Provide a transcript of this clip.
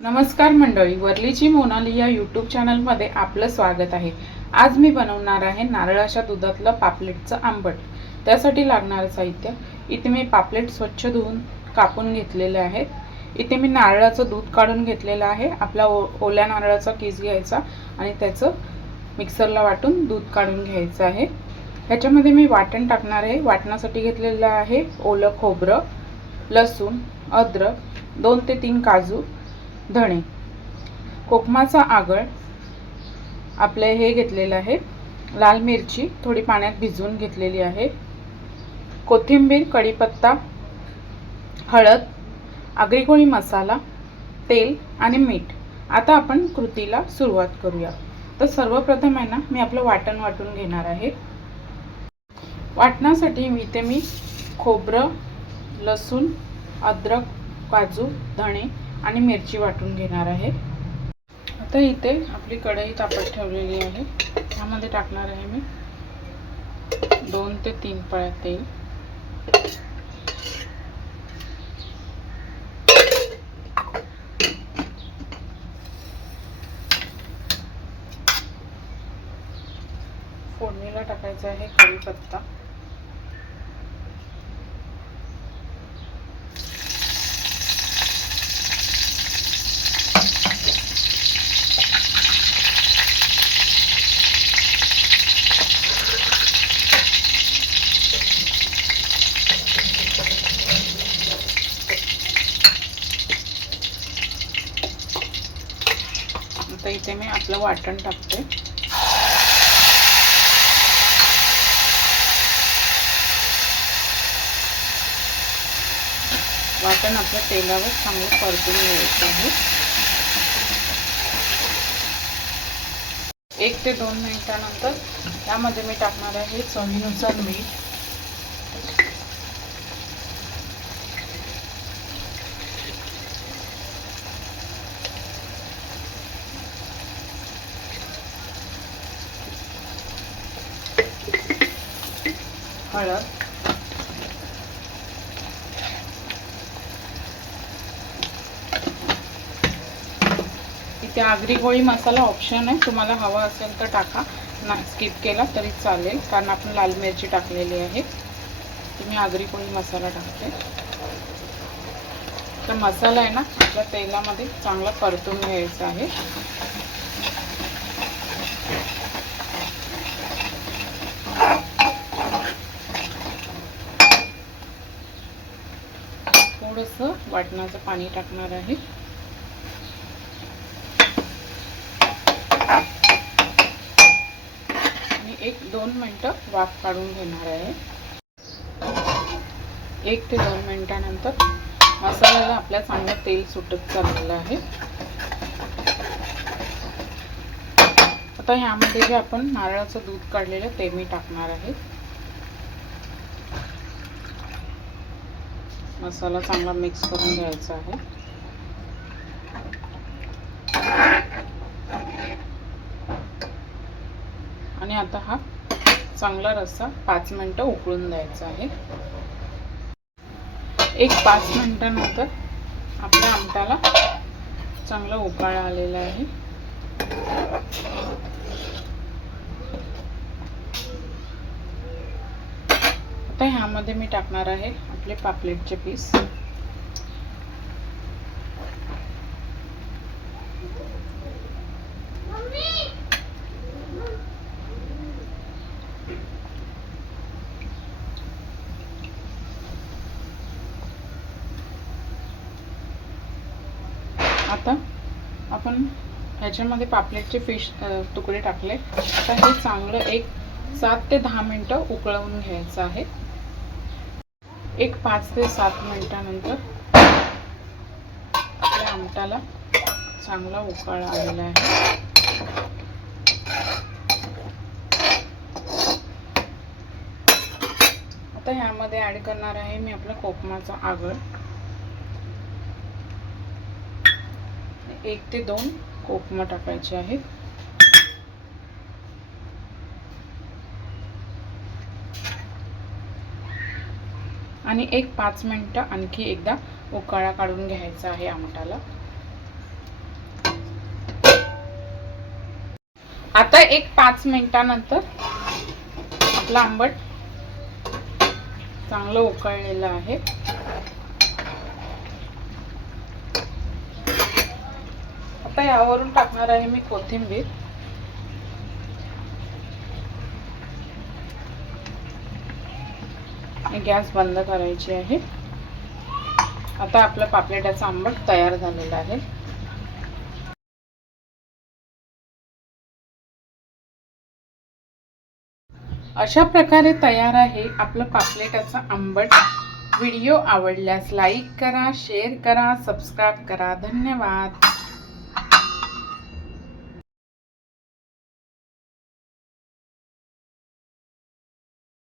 नमस्कार मंडळी वरलीची मोनाली या यूट्यूब चॅनलमध्ये आपलं स्वागत आहे. आज मी बनवणार आहे नारळाच्या दुधातलं पापलेटचं आंबट. त्यासाठी लागणारं साहित्य. इथे मी पापलेट स्वच्छ धुवून कापून घेतलेले आहेत. इथे मी नारळाचं दूध काढून घेतलेलं आहे. आपला ओ ओल्या नारळाचा किस घ्यायचा आणि त्याचं मिक्सरला वाटून दूध काढून घ्यायचं आहे. ह्याच्यामध्ये मी वाटण टाकणार आहे. वाटणासाठी घेतलेलं आहे ओलं खोबरं लसूण अद्रक दोन ते तीन काजू धणे. कोकमाचा आगळ आपले हे घेतलेलं आहे. लाल मिरची थोडी पाण्यात भिजवून घेतलेली आहे. कोथिंबीर कढीपत्ता हळद आगरीकोळी मसाला तेल आणि मीठ. आता आपण कृतीला सुरुवात करूया. तर सर्वप्रथम आहे ना मी आपलं वाटण वाटून घेणार आहे. वाटण्यासाठी मी इथे मी खोबरं लसूण अद्रक काजू धणे आणि मिरची वाटून घेणार आहे. आता इथे आपली कढई तापत ठेवलेली आहे. त्यामध्ये टाकणार आहे मी दोन ते तीन पळ्या तेल. फोडणीला टाकायचा आहे कढीपत्ता आता इथे मी आपलं वाटण टाकते. वाटण आपल्या तेलावर चांगलं परतून घ्यायचं आहे. एक ते दोन मिनिटानंतर त्यामध्ये मी टाकणार आहे चवीनुसार मीठ. हळद इथे आगरी गोळी मसाला ऑप्शन आहे. तुम्हाला हवा असेल तर टाका. ना स्किप केला तरी चालेल कारण आपण लाल मिरची टाकलेली आहे. तुम्ही आगरी कोळी मसाला टाकते. तर मसाला आहे ना आपल्या तेलामध्ये चांगला परतून घ्यायचा आहे. थोडंसं वाटणाचं पाणी टाकणार आहे. आणि एक दोन मिनटं वाफ काढून घेणार आहे. एक ते दोन मिनटानंतर मसाल्याला आपल्या चांगलं तेल सुटत चाललेलं आहे. आता ह्यामध्ये जे आपण नारळाचं दूध काढलेलं ते मी टाकणार आहे. मसाला चांगला मिक्स करून घ्यायचा आहे. आणि आता हा चांगला रस्सा पाच मिनटं उकळून द्यायचा आहे. एक पाच मिनटानंतर आपल्या आमटाला चांगला उकाळा आलेला आहे. आता ह्यामध्ये मी टाकणार आहे आपले पापलेटचे पीस. आता आपण ह्याच्यामध्ये पापलेटचे फिश तुकडे टाकले. आता हे चांगलं एक सात ते दहा मिनटं उकळवून घ्यायचं आहे. एक पाच ते सात मिनटानंतर आपल्या आमटाला चांगला उकाळा आलेला आहे. आता ह्यामध्ये ॲड करणार आहे मी आपला कोकमाचा आगळ. एक ते दोन कोकमा टाकायचे आहेत. आणि एक पाच मिनटं आणखी एकदा उकाळा काढून घ्यायचा आहे आमटाला. आता एक पाच मिनिटानंतर आपला आंबट चांगलं उकळलेलं आहे. आता यावरून टाकणार आहे मी कोथिंबीर. गॅस बंद करायची आहे. आता आपलं पापलेटाचं आंबट तयार झालेलं आहे. अशा प्रकारे तयार आहे आपलं पापलेटाचं आंबट. व्हिडिओ आवडल्यास लाईक करा शेअर करा सबस्क्राईब करा. धन्यवाद.